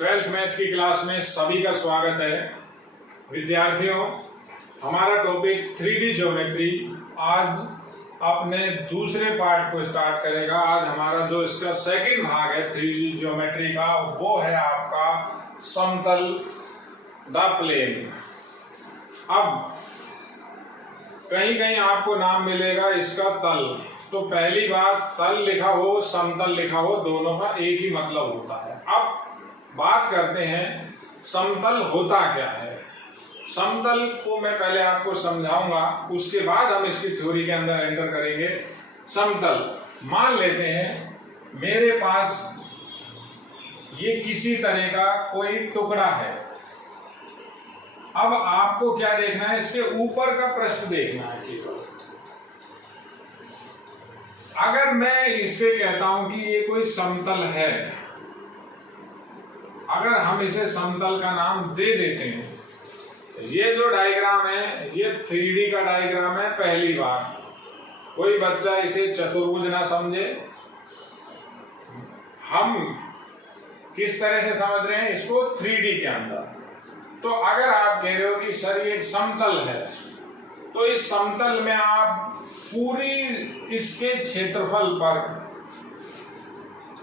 Twelfth math की class में सभी का स्वागत है। विद्यार्थियों, हमारा टॉपिक 3D ज्योमेट्री आज अपने दूसरे पार्ट को स्टार्ट करेगा। आज हमारा जो इसका सेकंड भाग है 3D ज्योमेट्री का, वो है आपका समतल द प्लेन। अब कहीं कहीं आपको नाम मिलेगा इसका तल, तो पहली बात तल लिखा हो समतल लिखा हो दोनों का एक ही मतलब होता है। अब बात करते हैं समतल होता क्या है। समतल को मैं पहले आपको समझाऊंगा, उसके बाद हम इसकी थ्योरी के अंदर एंटर करेंगे। समतल, मान लेते हैं मेरे पास ये किसी तरह का कोई टुकड़ा है। अब आपको क्या देखना है, इसके ऊपर का पृष्ठ देखना है केवल। अगर मैं इसे कहता हूं कि ये कोई समतल है, अगर हम इसे समतल का नाम दे देते हैं, ये जो डायग्राम है ये 3D का डायग्राम है। पहली बार कोई बच्चा इसे चतुर्भुज ना समझे, हम किस तरह से समझ रहे हैं इसको 3D के अंदर। तो अगर आप कह रहे हो कि सर ये एक समतल है, तो इस समतल में आप पूरी इसके क्षेत्रफल पर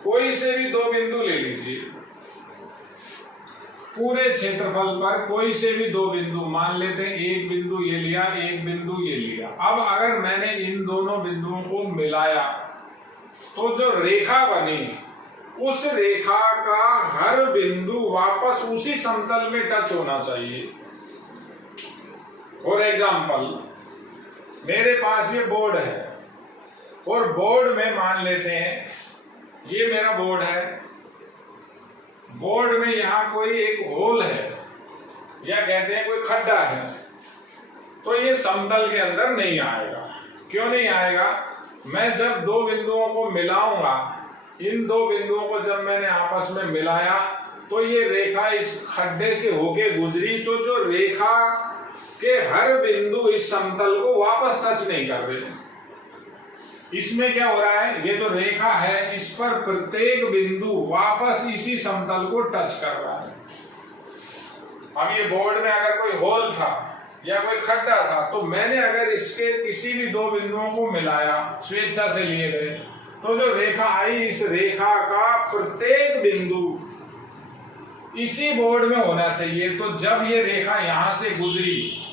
कोई से भी दो बिंदु ले लीजिए। पूरे क्षेत्रफल पर कोई से भी दो बिंदु मान लेते हैं, एक बिंदु ये लिया, एक बिंदु ये लिया। अब अगर मैंने इन दोनों बिंदुओं को मिलाया तो जो रेखा बनी, उस रेखा का हर बिंदु वापस उसी समतल में टच होना चाहिए। फॉर एग्जाम्पल, मेरे पास ये बोर्ड है और बोर्ड में मान लेते हैं ये मेरा बोर्ड है। बोर्ड में यहाँ कोई एक होल है या कहते हैं कोई खड्डा है, तो ये समतल के अंदर नहीं आएगा। क्यों नहीं आएगा? मैं जब दो बिंदुओं को मिलाऊंगा, इन दो बिंदुओं को जब मैंने आपस में मिलाया तो ये रेखा इस खड्डे से होके गुजरी, तो जो रेखा के हर बिंदु इस समतल को वापस टच नहीं कर रहे। इसमें क्या हो रहा है, ये जो रेखा है इस पर प्रत्येक बिंदु वापस इसी समतल को टच कर रहा है। अब ये बोर्ड में अगर कोई होल था या कोई खड्डा था, तो मैंने अगर इसके किसी भी दो बिंदुओं को मिलाया, स्वेच्छा से लिए गए, तो जो रेखा आई, इस रेखा का प्रत्येक बिंदु इसी बोर्ड में होना चाहिए। तो जब ये रेखा यहां से गुजरी,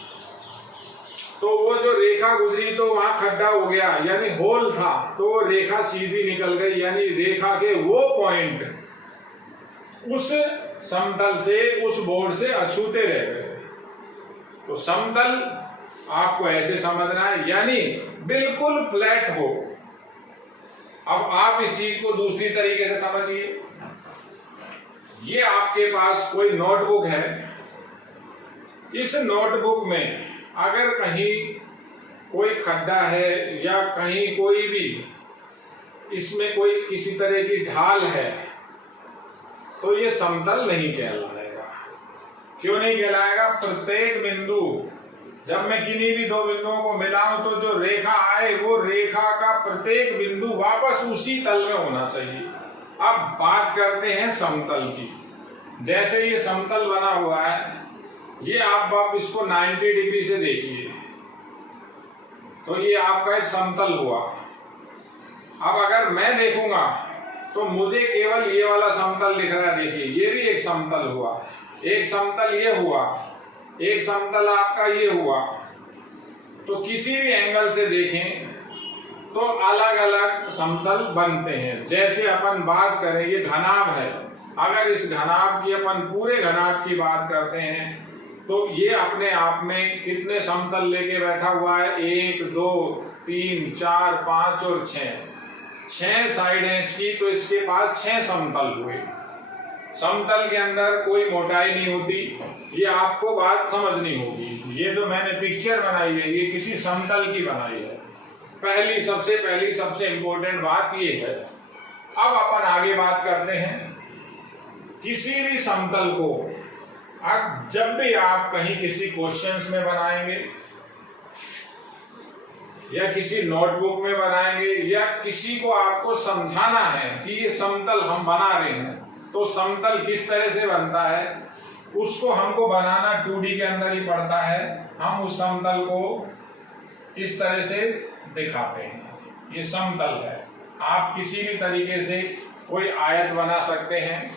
तो वो जो रेखा गुजरी तो वहां खड्डा हो गया, यानी होल था, तो रेखा सीधी निकल गई, यानी रेखा के वो पॉइंट उस समतल से, उस बोर्ड से अछूते रह गए। तो समतल आपको ऐसे समझना है, यानी बिल्कुल फ्लैट हो। अब आप इस चीज को दूसरी तरीके से समझिए। ये आपके पास कोई नोटबुक है। इस नोटबुक में अगर कहीं कोई खड्डा है या कहीं कोई भी इसमें कोई किसी तरह की ढाल है, तो ये समतल नहीं कहलाएगा। क्यों नहीं कहलाएगा? प्रत्येक बिंदु, जब मैं किन्हीं भी दो बिंदुओं को मिलाऊं तो जो रेखा आए, वो रेखा का प्रत्येक बिंदु वापस उसी तल में होना चाहिए। अब बात करते हैं समतल की। जैसे ये समतल बना हुआ है, ये आप इसको 90 डिग्री से देखिए, तो ये आपका एक समतल हुआ। अब अगर मैं देखूंगा तो मुझे केवल ये वाला समतल दिख रहा है। देखिए, ये भी एक समतल हुआ, एक समतल ये हुआ, एक समतल आपका ये हुआ। तो किसी भी एंगल से देखें तो अलग अलग समतल बनते हैं। जैसे अपन बात करें, ये घनाभ है, अगर इस घनाभ की अपन पूरे घनाभ की बात करते हैं तो ये अपने आप में कितने समतल लेके बैठा हुआ है? 1 2 3 4 5 और 6 साइड है इसकी, तो इसके पास 6 समतल हुए। समतल के अंदर कोई मोटाई नहीं होती, ये आपको बात समझनी होगी। ये जो मैंने पिक्चर बनाई है, ये किसी समतल की बनाई है। सबसे इंपॉर्टेंट बात ये है। अब अपन आगे बात करते हैं। किसी भी समतल को अब जब भी आप कहीं किसी क्वेश्चंस में बनाएंगे या किसी नोटबुक में बनाएंगे या किसी को आपको समझाना है कि ये समतल हम बना रहे हैं, तो समतल किस तरह से बनता है उसको हमको बनाना 2D के अंदर ही पड़ता है। हम उस समतल को इस तरह से दिखाते हैं, ये समतल है। आप किसी भी तरीके से कोई आयत बना सकते हैं,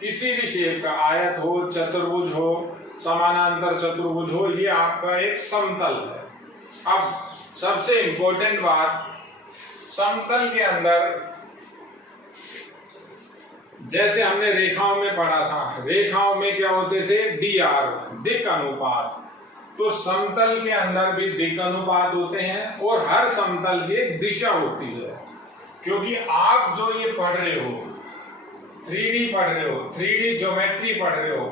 किसी भी शेप का आयत हो, चतुर्भुज हो, समानांतर चतुर्भुज हो, ये आपका एक समतल है। अब सबसे इंपॉर्टेंट बात, समतल के अंदर जैसे हमने रेखाओं में पढ़ा था, रेखाओं में क्या होते थे, dr, दिक् अनुपात। तो समतल के अंदर भी दिक् अनुपात होते हैं और हर समतल की एक दिशा होती है। क्योंकि आप जो ये पढ़ रहे हो, 3D पढ़ रहे हो, 3D ज्योमेट्री पढ़ रहे हो,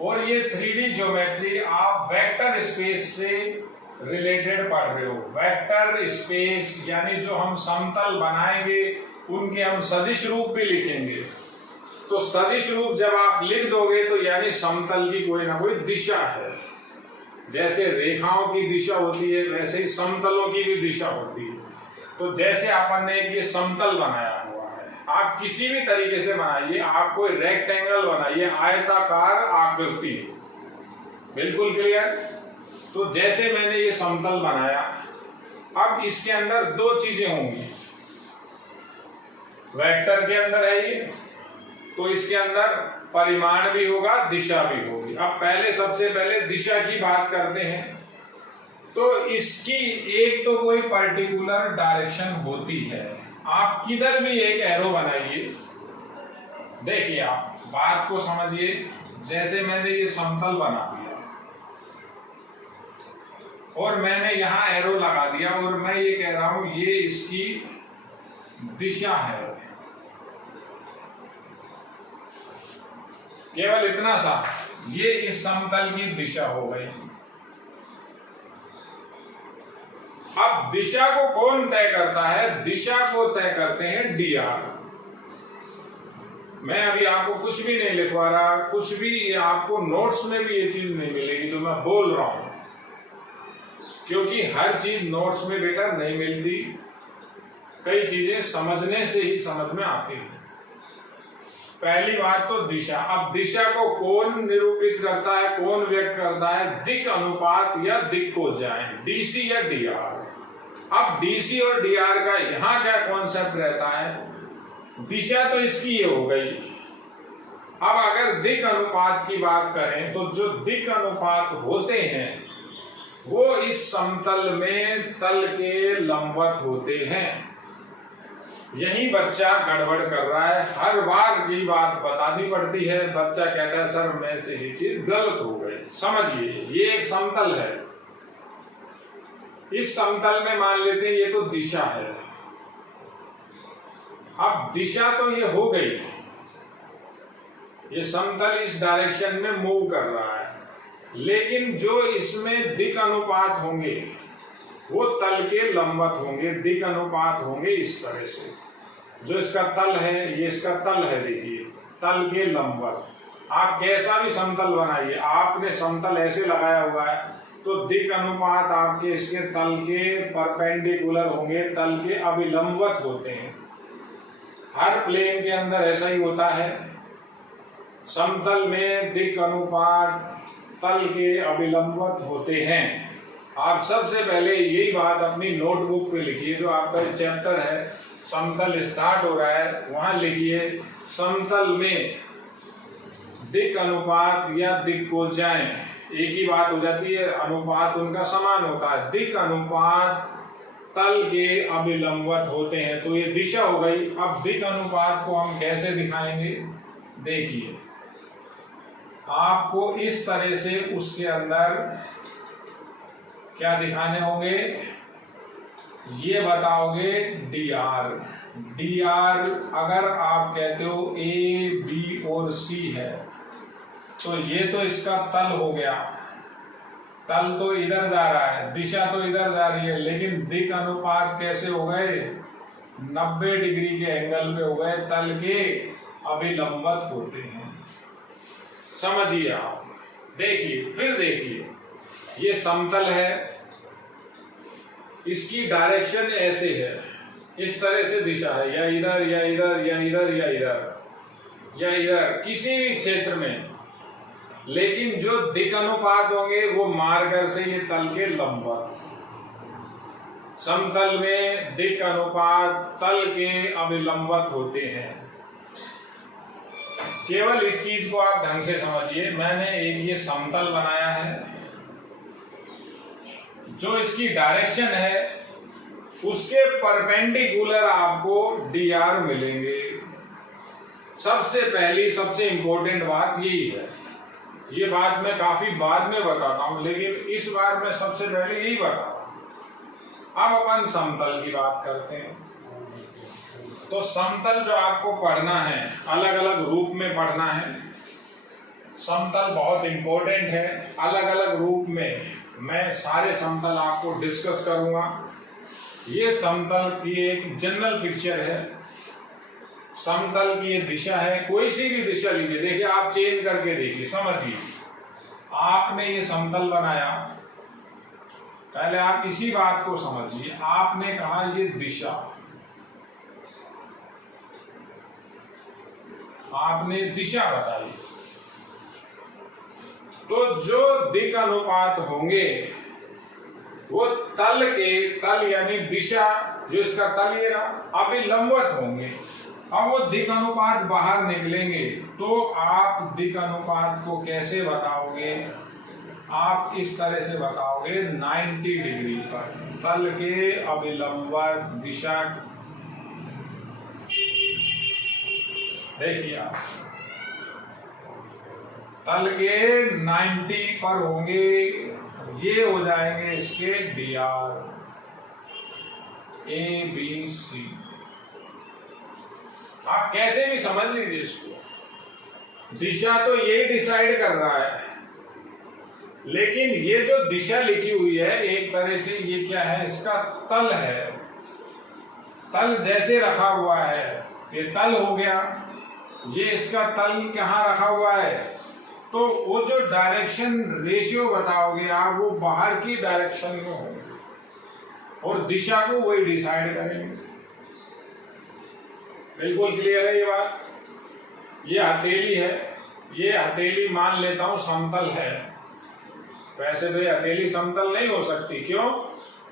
और ये 3D ज्योमेट्री आप वेक्टर स्पेस से रिलेटेड पढ़ रहे हो। वेक्टर स्पेस यानी जो हम समतल बनाएंगे उनके हम सदिश रूप भी लिखेंगे। तो सदिश रूप जब आप लिख दोगे तो यानी समतल की कोई ना कोई दिशा है। जैसे रेखाओं की दिशा होती है वैसे ही समतलों की भी दिशा होती है। तो जैसे अपन ने ये समतल बनाया हुआ है, आप किसी भी तरीके से बनाइए, आप कोई रेक्टेंगल बनाइए, आयताकार आकृति, बिल्कुल क्लियर। तो जैसे मैंने ये समतल बनाया, अब इसके अंदर दो चीजें होंगी, वेक्टर के अंदर है ये, तो इसके अंदर परिमाण भी होगा, दिशा भी होगी। अब पहले सबसे पहले दिशा की बात करते हैं। तो इसकी एक तो कोई पर्टिकुलर डायरेक्शन होती है। आप किधर भी एक एरो बनाइए, देखिए आप बात को समझिए। जैसे मैंने ये समतल बना दिया और मैंने यहां एरो लगा दिया और मैं ये कह रहा हूं ये इसकी दिशा है, केवल इतना सा, ये इस समतल की दिशा हो गई। अब दिशा को कौन तय करता है? दिशा को तय करते हैं dr। मैं अभी आपको कुछ भी नहीं लिखवा रहा, कुछ भी आपको नोट्स में भी ये चीज नहीं मिलेगी जो मैं बोल रहा हूं, क्योंकि हर चीज नोट्स में बेटा नहीं मिलती। कई चीजें समझने से ही समझ में आती है। पहली बात तो दिशा। अब दिशा को कौन निरूपित करता है, कौन व्यक्त करता है? दिक् अनुपात या दिक्कोजाएं, DC या dr। अब DC और dr का यहां क्या कॉन्सेप्ट रहता है? दिशा तो इसकी ये हो गई। अब अगर दिक् अनुपात की बात करें तो जो दिक् अनुपात होते हैं वो इस समतल में तल के लंबवत होते हैं। यही बच्चा गड़बड़ कर रहा है, हर बार ये बात बतानी पड़ती है। बच्चा कहता है सर मैं से ये चीज गलत हो गई। समझिए, ये एक समतल है, इस समतल में मान लेते हैं ये तो दिशा है। अब दिशा तो ये हो गई, ये समतल इस डायरेक्शन में मूव कर रहा है, लेकिन जो इसमें दिक् अनुपात होंगे वो तल के लंबवत होंगे। दिक् अनुपात होंगे इस तरह से, जो इसका तल है, ये इसका तल है, देखिए तल के लंबवत। आप कैसा भी समतल बनाइए, आपने समतल ऐसे लगाया हुआ है तो दिक् अनुपात आपके इसके तल के परपेंडिकुलर होंगे, तल के अभिलंबवत होते हैं। हर प्लेन के अंदर ऐसा ही होता है। समतल में दिक् अनुपात तल के अभिलंबवत होते हैं। आप सबसे पहले यही बात अपनी नोटबुक पे लिखिए, जो आपका चैप्टर है समतल स्टार्ट हो रहा है, वहां लिखिए समतल में दिक् अनुपात या दिक्कोजाएं, एक ही बात हो जाती है, अनुपात उनका समान होता है। दिक् अनुपात तल के अभिलंबवत होते हैं, तो ये दिशा हो गई। अब दिक् अनुपात को हम कैसे दिखाएंगे? देखिए, आपको इस तरह से उसके अंदर क्या दिखाने होंगे, ये बताओगे dr। dr अगर आप कहते हो A, B और C है तो ये तो इसका तल हो गया, तल तो इधर जा रहा है, दिशा तो इधर जा रही है, लेकिन दिक् अनुपात कैसे हो गए? 90 डिग्री के एंगल पे हो गए, तल के अभिलंबवत होते हैं। समझिए आप, देखिए फिर देखिए, ये समतल है, इसकी डायरेक्शन ऐसे है, इस तरह से दिशा है, या इधर या इधर या इधर या इधर। या इधर किसी भी क्षेत्र में, लेकिन जो दिक् अनुपात होंगे वो मार्कर से ये तल के लंबवत। समतल में दिक् अनुपात तल के अभिलंबवत होते हैं। केवल इस चीज को आप ढंग से समझिए। मैंने एक ये समतल बनाया है, जो इसकी डायरेक्शन है उसके परपेंडिकुलर आपको dr मिलेंगे। सबसे पहली सबसे इंपॉर्टेंट बात यही है। ये बात मैं काफी बाद में बताता हूं, लेकिन इस बार मैं सबसे पहले यही बता रहा हूं। अब अपन समतल की बात करते हैं। तो समतल जो आपको पढ़ना है, अलग अलग रूप में पढ़ना है। समतल बहुत इंपॉर्टेंट है। अलग अलग रूप में मैं सारे समतल आपको डिस्कस करूंगा। ये समतल की एक जनरल पिक्चर है। समतल की ये दिशा है, कोई सी भी दिशा लीजिए। देखिए, आप चेंज करके देखिए, समझिए। आपने ये समतल बनाया, पहले आप इसी बात को समझिए। आपने कहा ये दिशा, आपने दिशा बताई, तो जो दिक् अनुपात होंगे वो तल के, तल यानी दिशा, जो इसका तल ये ना, अभिलंबवत होंगे। अब वो दिक् अनुपात बाहर निकलेंगे तो आप दिक् अनुपात को कैसे बताओगे? आप इस तरह से बताओगे 90 डिग्री पर, तल के अभिलंबवत दिशा। देखिए आप, तल के 90 पर होंगे, ये हो जाएंगे इसके dr ABC। आप कैसे भी समझ लीजिए इसको। दिशा तो ये डिसाइड कर रहा है, लेकिन ये जो दिशा लिखी हुई है एक तरह से ये क्या है? इसका तल है। तल जैसे रखा हुआ है, ये तल हो गया। ये इसका तल कहाँ रखा हुआ है? तो वो जो डायरेक्शन रेशियो बताओगे आप, वो बाहर की डायरेक्शन में होंगे और दिशा को वही डिसाइड करेंगे। बिल्कुल क्लियर है ये बात? ये हथेली है, ये हथेली मान लेता हूं समतल है। वैसे तो ये हथेली समतल नहीं हो सकती। क्यों?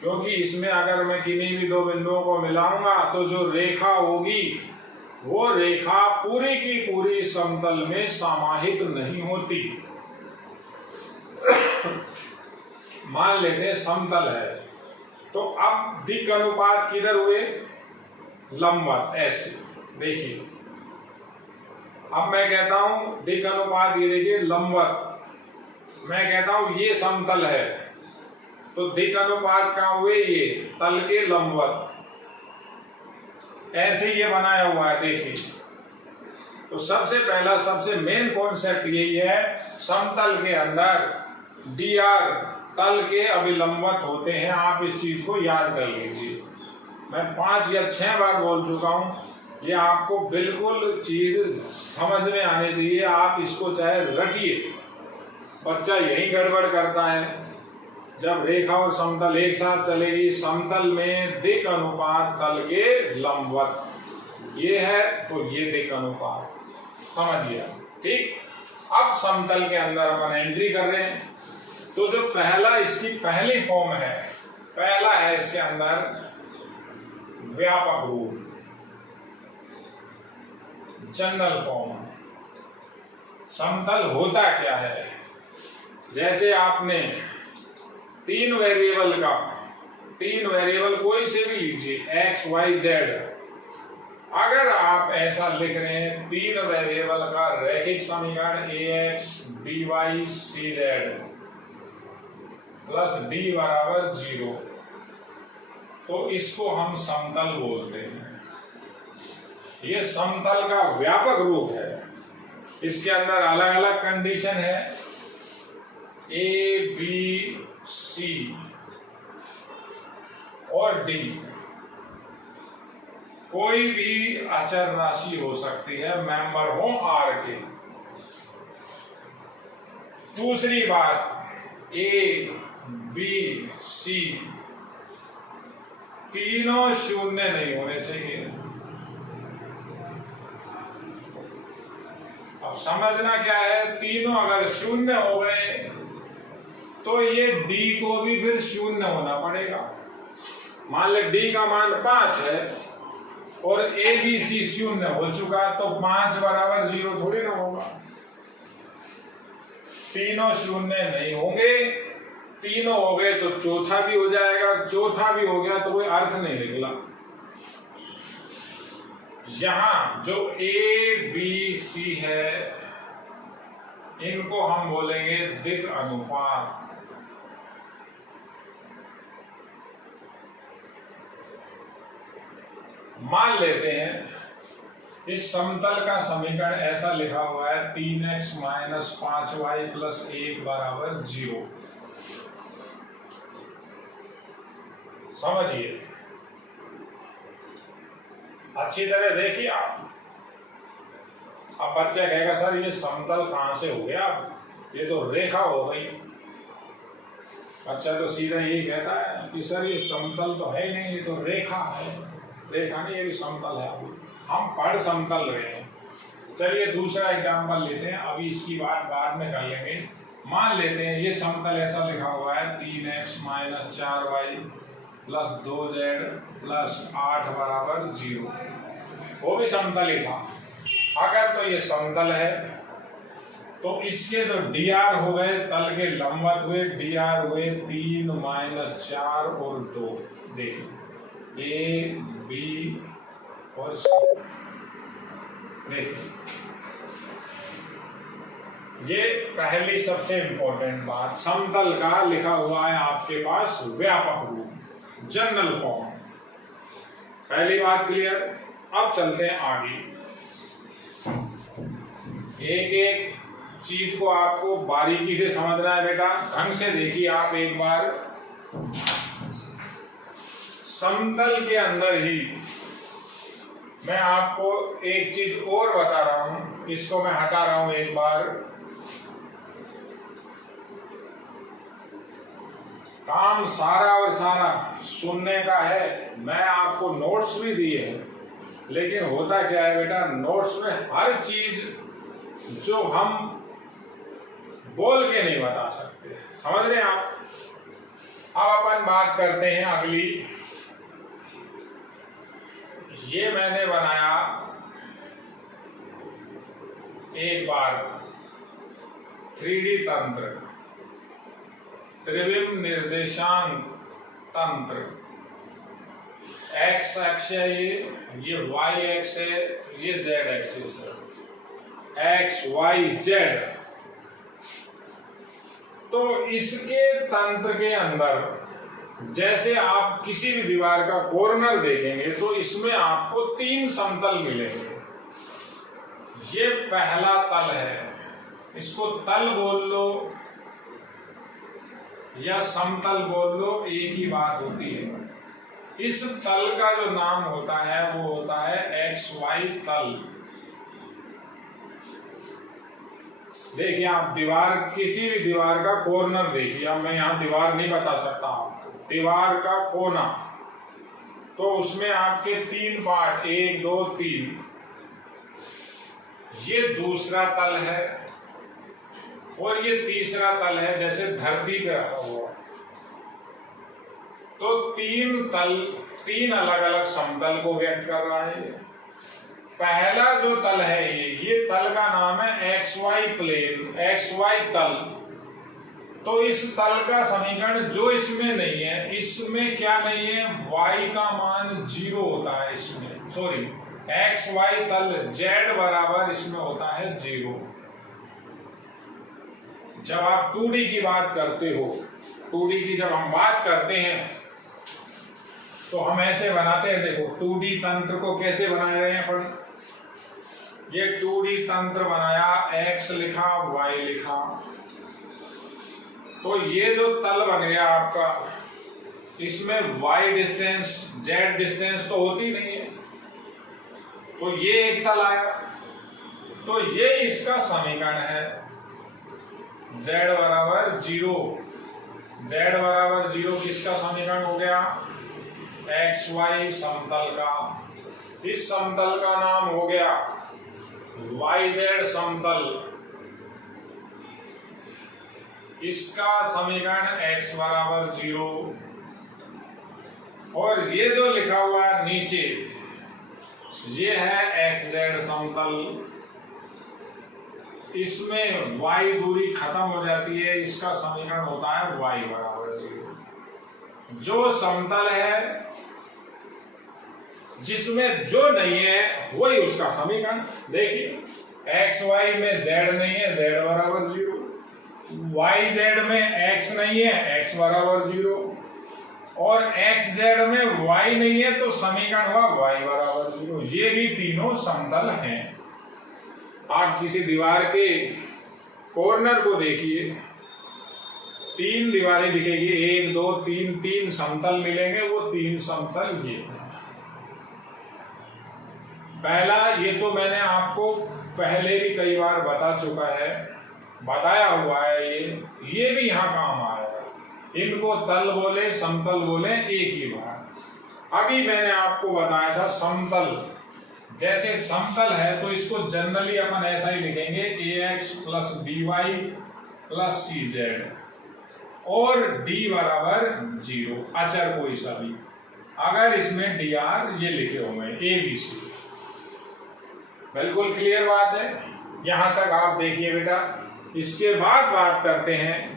क्योंकि इसमें अगर मैं किन्हीं भी दो बिंदुओं को मिलाऊंगा तो जो रेखा होगी वो रेखा पूरी की पूरी समतल में समाहित नहीं होती। मान लेते समतल है, तो अब दिक् अनुपात किधर हुए? लंबवत। ऐसे देखिए, अब मैं कहता हूं दिक् अनुपात, ये देखिए लंबवत। मैं कहता हूं ये समतल है, तो दिक् अनुपात कहाँ हुए? ये तल के लंबवत। ऐसे ये बनाया हुआ है, देखिए। तो सबसे पहला, सबसे मेन कॉन्सेप्ट यही है, समतल के अंदर dr तल के अभिलंबवत होते हैं। आप इस चीज को याद कर लीजिए। मैं 5 या 6 बार बोल चुका हूं। ये आपको बिल्कुल चीज समझ में आनी चाहिए। आप इसको चाहे रटिए। बच्चा यही गड़बड़ करता है। जब रेखा और समतल एक साथ चलेगी, समतल में दिक् अनुपात तल के लंबवत ये है, तो ये दिक् अनुपात समझ लिया। ठीक। अब समतल के अंदर अपन एंट्री कर रहे हैं। तो जो पहला, इसकी पहली फॉर्म है, पहला है इसके अंदर व्यापक रूप, जनरल फॉर्म। समतल होता क्या है? जैसे आपने 3 वेरिएबल कोई से भी लीजिए, x, y, z। अगर आप ऐसा लिख रहे हैं 3 वेरिएबल का रैखिक समीकरण ax by cz plus d बराबर 0, तो इसको हम समतल बोलते हैं। ये समतल का व्यापक रूप है। इसके अंदर अलग अलग कंडीशन है, A, B, C और D। कोई भी अचर राशि हो सकती है, मेंबर हो R के। दूसरी बात, A, B, C तीनों शून्य नहीं होने चाहिए। अब समझना क्या है, तीनों अगर शून्य हो गए तो ये D को भी फिर शून्य होना पड़ेगा। मान ले D का मान 5 है और ABC शून्य हो चुका, तो 5 बराबर 0 थोड़ी ना होगा। तीनों शून्य नहीं होंगे, तीनों हो गए तो चौथा भी हो जाएगा, चौथा भी हो गया तो कोई अर्थ नहीं निकला। यहां जो ABC है इनको हम बोलेंगे दिक् अनुपात। मान लेते हैं इस समतल का समीकरण ऐसा लिखा हुआ है 3x माइनस 5y प्लस 1 बराबर 0। समझिए, अच्छी तरह देखिए आप। अब बच्चा कहेगा सर ये समतल कहां से हो गया, ये तो रेखा हो गई। बच्चा तो सीधा यही कहता है कि सर ये समतल तो है नहीं, ये तो रेखा है। रेखा नहीं, ये भी समतल है। हम पढ़ समतल रहे हैं। चलिए दूसरा एग्जाम्पल लेते हैं, अभी इसकी बात बाद में कर लेंगे। मान लेते हैं ये समतल ऐसा लिखा हुआ है 3x minus 4y plus 2z plus 8 बराबर 0। वो भी समतल ही था। अगर तो ये समतल है तो इसके तो dr हो गए, तल के लंबवत हुए, dr हुए 3 माइनस 4 और 2। देखिए A B और C। देखिए ये पहली सबसे इंपॉर्टेंट बात, समतल का लिखा हुआ है आपके पास व्यापक रूप, जनरल फॉर्म। पहली बात क्लियर। अब चलते हैं आगे। एक एक चीज को आपको बारीकी से समझना है बेटा, ढंग से देखिए आप एक बार। समतल के अंदर ही मैं आपको एक चीज और बता रहा हूं, इसको मैं हटा रहा हूं एक बार। काम सारा और सारा सुनने का है। मैं आपको नोट्स भी दिए हैं, लेकिन होता क्या है बेटा, नोट्स में हर चीज जो हम बोल के नहीं बता सकते, समझ रहे हैं आप। अब अपन बात करते हैं अगली। ये मैंने बनाया एक बार 3D तंत्र, त्रिविम निर्देशांक तंत्र। एक्स एक्स है, ये वाई एक्स है, ये जेड एक्सिस है, एक्स वाई जेड। तो इसके तंत्र के अंदर जैसे आप किसी भी दीवार का कॉर्नर देखेंगे तो इसमें आपको 3 समतल मिलेंगे। ये पहला तल है, इसको तल बोल लो या समतल बोल लो, एक ही बात होती है। इस तल का जो नाम होता है वो होता है एक्स वाई तल। देखिए आप दीवार, किसी भी दीवार का कॉर्नर देखिए। अब मैं यहाँ दीवार नहीं बता सकता आपको, दीवार का कोना, तो उसमें आपके 3 पार्ट, 1 2 3। ये दूसरा तल है और ये तीसरा तल है, जैसे धरती पे रखा हुआ। तो 3 तल 3 अलग अलग समतल को व्यक्त कर रहा है। पहला जो तल है ये तल का नाम है X Y plane, X Y तल। तो इस तल का समीकरण जो इसमें नहीं है, इसमें क्या नहीं है, y का मान 0 होता है इसमें, सॉरी एक्स वाई तल z बराबर इसमें होता है 0। जब आप 2D की बात करते हो, 2D की जब हम बात करते हैं तो हम ऐसे बनाते हैं। देखो 2D तंत्र को कैसे बना रहे हैं अपन। ये 2D तंत्र बनाया, x लिखा y लिखा, तो ये जो तल बन गया आपका, इसमें y डिस्टेंस z डिस्टेंस तो होती नहीं है, तो ये एक तल आया। तो ये इसका समीकरण है z बराबर 0। z बराबर 0 किसका समीकरण हो गया, एक्स वाई समतल का। इस समतल का नाम हो गया YZ समतल, इसका समीकरण x बराबर 0, और ये जो लिखा हुआ है नीचे ये है XZ समतल, इसमें y दूरी खत्म हो जाती है, इसका समीकरण होता है y बराबर 0। जो समतल है जिसमें जो नहीं है वही उसका समीकरण। देखिए XY में Z नहीं है, Z बराबर 0, YZ में X नहीं है, X बराबर 0, और XZ में Y नहीं है तो समीकरण हुआ Y बराबर 0। ये भी तीनों समतल हैं। आप किसी दीवार के कॉर्नर को देखिए, 3 दीवारें दिखेगी, 1 2 3, 3 समतल मिलेंगे, वो 3 समतल ये हैं। पहला, ये तो मैंने आपको पहले भी कई बार बताया हुआ है, ये भी यहाँ काम आएगा। इनको तल बोले समतल बोले एक ही बात। अभी मैंने आपको बताया था समतल, जैसे समतल है तो इसको जनरली अपन ऐसा ही लिखेंगे ax plus by plus cz और d बराबर 0, अचर कोई सा भी। अगर इसमें dr ये लिखे हुए हैं abc। बिल्कुल क्लियर बात है, यहां तक आप देखिए बेटा। इसके बाद बात करते हैं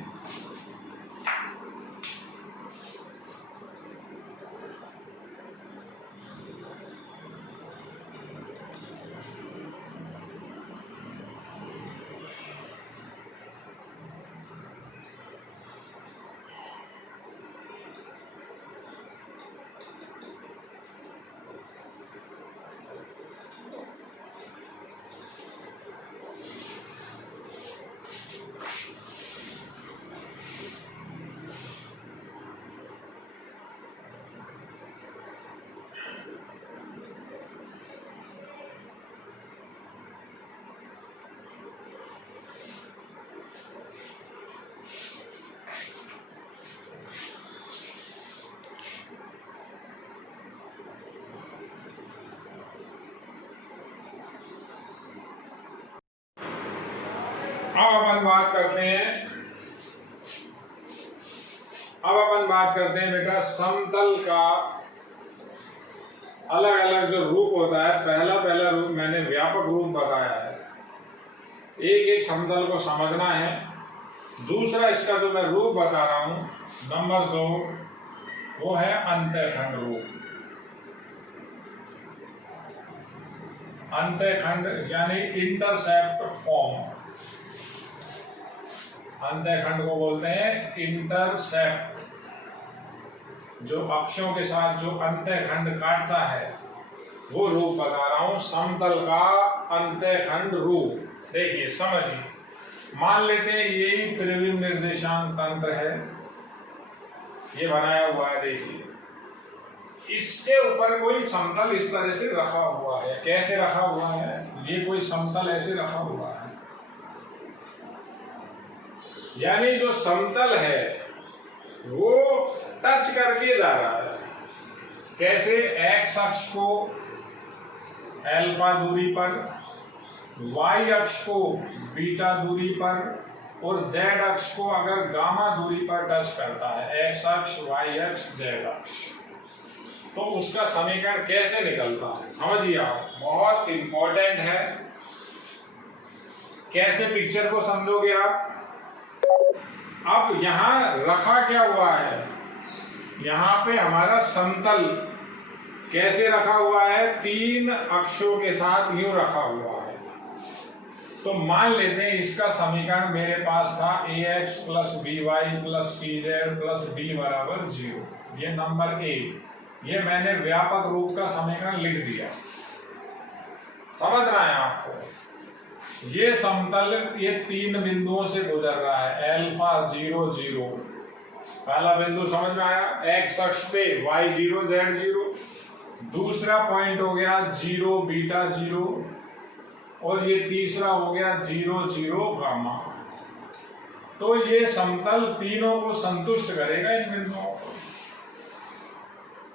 अब अपन बात करते हैं बेटा समतल का अलग अलग जो रूप होता है। पहला रूप मैंने व्यापक रूप बताया है, एक एक समतल को समझना है। दूसरा इसका जो मैं रूप बता रहा हूं नंबर 2, वो है अंतःखंड रूप। अंतःखंड यानी इंटरसेप्ट फॉर्म, अंतःखंड को बोलते हैं इंटरसेप्ट। जो अक्षों के साथ जो अंतःखंड काटता है वो रूप बता रहा हूं, समतल का अंतःखंड रूप। देखिए समझिए, मान लेते हैं यही त्रिविम निर्देशांक तंत्र है, ये बनाया हुआ है। देखिए इसके ऊपर कोई समतल इस तरह से रखा हुआ है। कैसे रखा हुआ है? ये कोई समतल ऐसे रखा हुआ है, यानी जो समतल है वो टच करके जा रहा है। कैसे? एक्स अक्ष को अल्फा दूरी पर, वाई अक्ष को बीटा दूरी पर, और जेड अक्ष को अगर गामा दूरी पर टच करता है, एक्स अक्ष, वाई अक्ष, जेड अक्ष, तो उसका समीकरण कैसे निकलता है समझिए आप, बहुत इंपॉर्टेंट है। कैसे पिक्चर को समझोगे आप? अब यहां रखा क्या हुआ है, यहां पे हमारा समतल कैसे रखा हुआ है, 3 अक्षों के साथ यूं रखा हुआ है। तो मान लेते हैं इसका समीकरण मेरे पास था ax plus by plus cz plus d बराबर 0। ये नंबर 1, ये मैंने व्यापक रूप का समीकरण लिख दिया। समझना है आपको, ये समतल ये 3 बिंदुओं से गुजर रहा है, अल्फा 0 0। पहला बिंदु समझ में आया, एक्स अक्ष पे y 0 z 0। दूसरा पॉइंट हो गया 0 बीटा 0, और ये तीसरा हो गया 0 0 गामा। तो ये समतल तीनों को संतुष्ट करेगा इन बिंदुओं को।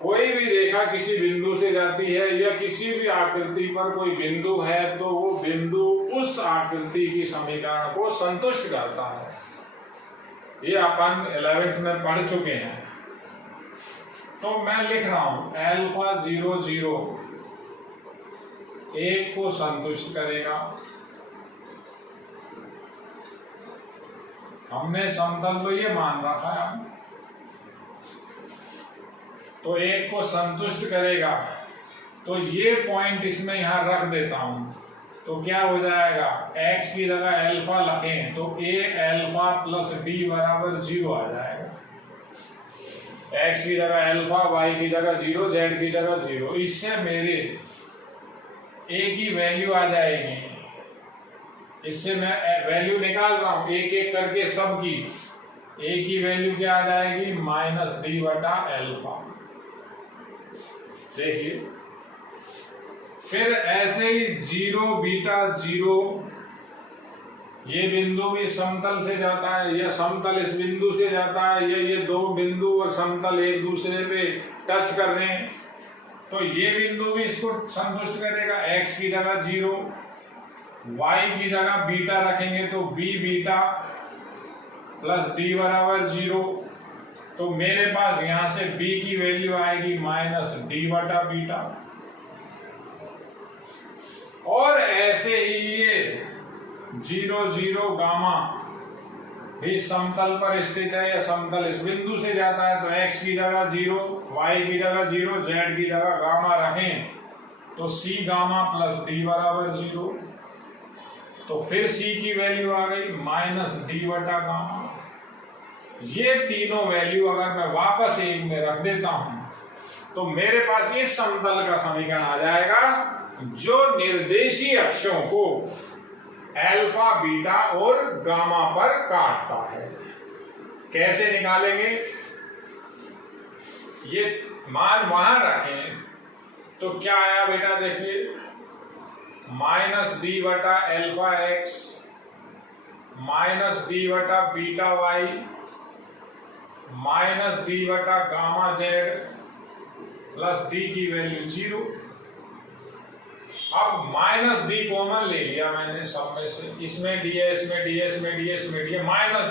कोई भी रेखा किसी बिंदु से जाती है या किसी भी आकृति पर कोई बिंदु है तो वो बिंदु उस आकृति की समीकरण को संतुष्ट करता है। ये अपन 11th में पढ़ चुके हैं। तो मैं लिख रहा हूं अल्फा 0 0 1 को संतुष्ट करेगा। हमने समतल तो ये मान रखा है, तो 1 को संतुष्ट करेगा। तो ये पॉइंट इसमें यहां रख देता हूं, तो क्या हो जाएगा, x की जगह अल्फा रखें तो a अल्फा प्लस d बराबर 0 आ जाएगा। x की जगह अल्फा, y की जगह 0, z की जगह 0। इससे मेरे a की वैल्यू आ जाएगी। इससे मैं वैल्यू निकाल रहा हूं एक एक करके सबकी। a की वैल्यू क्या आ जाएगी, -d बटा अल्फा। देखिए, फिर ऐसे ही 0 बीटा 0, ये बिंदु भी समतल से जाता है, यह समतल इस बिंदु से जाता है, ये दो बिंदु और समतल एक दूसरे पे टच कर रहे हैं, तो ये बिंदु भी इसको संतुष्ट करेगा। x की जगह 0, y की जगह बीटा रखेंगे तो b बीटा प्लस d बराबर 0। तो मेरे पास यहां से b की वैल्यू आएगी -d बटा बीटा। और ऐसे ही ये 0 0 गामा भी समतल पर स्थित है या समतल इस बिंदु से जाता है, तो x की जगह 0, y की जगह 0, z की जगह गामा रखें तो c गामा प्लस d बराबर 0। तो फिर c की वैल्यू आ गई -d बटा गामा। ये तीनों वैल्यू अगर मैं वापस एक में रख देता हूं तो मेरे पास इस समतल का समीकरण आ जाएगा जो निर्देशीय अक्षों को अल्फा, बीटा और गामा पर काटता है। कैसे निकालेंगे, ये मान वहां रखें तो क्या आया बेटा, देखिए -d बटा अल्फा x -d बटा बीटा y -d बटा गामा z प्लस d की वैल्यू 0। अब -d कॉमन ले लिया मैंने सब में से, इसमें d है, इसमें d है, इसमें d है, इसमें d है,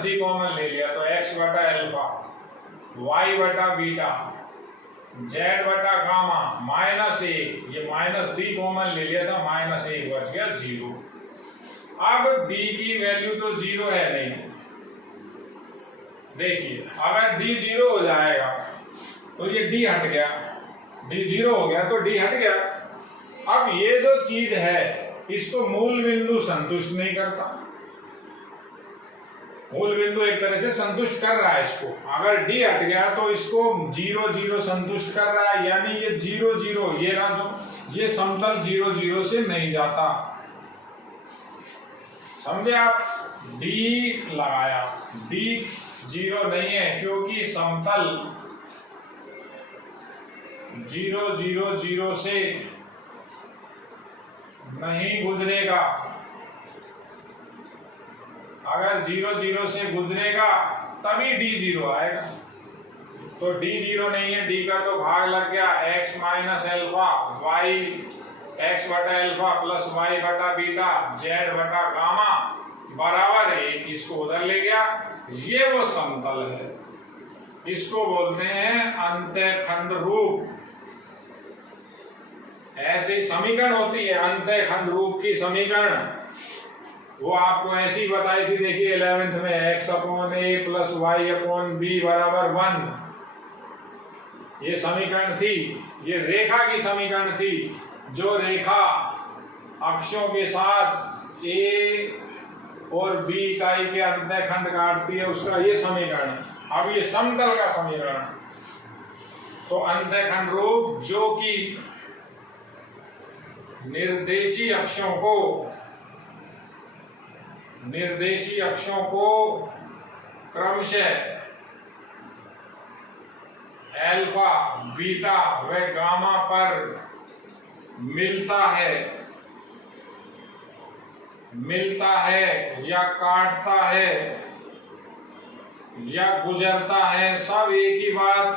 -d कॉमन ले लिया तो x बटा अल्फा, y बटा बीटा, z बटा गामा -1, ये -d कॉमन ले लिया था, -1 बच गया 0। अब d की वैल्यू तो 0 है नहीं, देखिए अगर d 0 हो जाएगा तो ये d हट गया, d 0 हो गया तो d हट गया। अब ये जो चीज है इसको मूल बिंदु संतुष्ट नहीं करता। मूल बिंदु एक तरह से संतुष्ट कर रहा है इसको, अगर d हट गया तो इसको 0 0 संतुष्ट कर रहा है, यानी ये 0 0, ये ना जो ये समतल 0 0 से नहीं जाता। समझे आप, d लगाया, d 0 नहीं है क्योंकि समतल 0 0 0 से नहीं गुजरेगा। अगर 0 0 से गुजरेगा तभी d 0 आएगा, तो d 0 नहीं है, d का तो भाग लग गया, x minus alpha y, x बटा अल्फा प्लस y बटा बीटा z बटा गामा बराबर 1, इसको उधर ले गया। ये वो समतल है, इसको बोलते हैं अंतःखंड रूप। ऐसी समीकरण होती है अंतःखंड रूप की समीकरण, वो आपको ऐसी बताई थी, देखिए 11th में x upon a plus y upon b बराबर 1। ये समीकरण थी, ये रेखा की समीकरण थी, जो रेखा अक्षों के साथ a और b इकाई के अंतःखंड काटती है, उसका ये समीकरण। अब ये समतल का समीकरण, तो अंतःखंड रूप जो कि निर्देशी अक्षों को क्रमशः अल्फा, बीटा व गामा पर मिलता है या काटता है या गुजरता है, सब एक ही बात।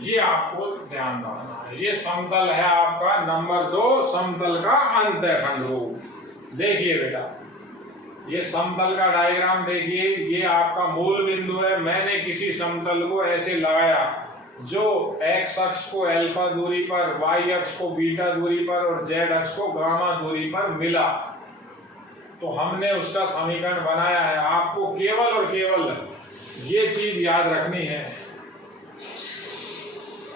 ये आपको ध्यान रखना है। ये समतल है आपका नंबर 2, समतल का अंतःखंड रूप। देखिए बेटा, ये समतल का डायग्राम देखिए, ये आपका मूल बिंदु है। मैंने किसी समतल को ऐसे लगाया जो x अक्ष को अल्फा दूरी पर, y अक्ष को बीटा दूरी पर और z अक्ष को गामा दूरी पर मिला, तो हमने उसका समीकरण बनाया है। आपको केवल और केवल ये चीज याद रखनी है।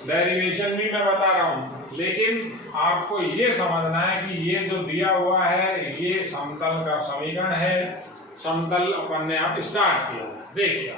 डेरिवेशन भी मैं बता रहा हूं, लेकिन आपको ये समझना है कि ये जो दिया हुआ है ये समतल का समीकरण है। समतल अपन ने आप स्टार्ट किया, देखिए।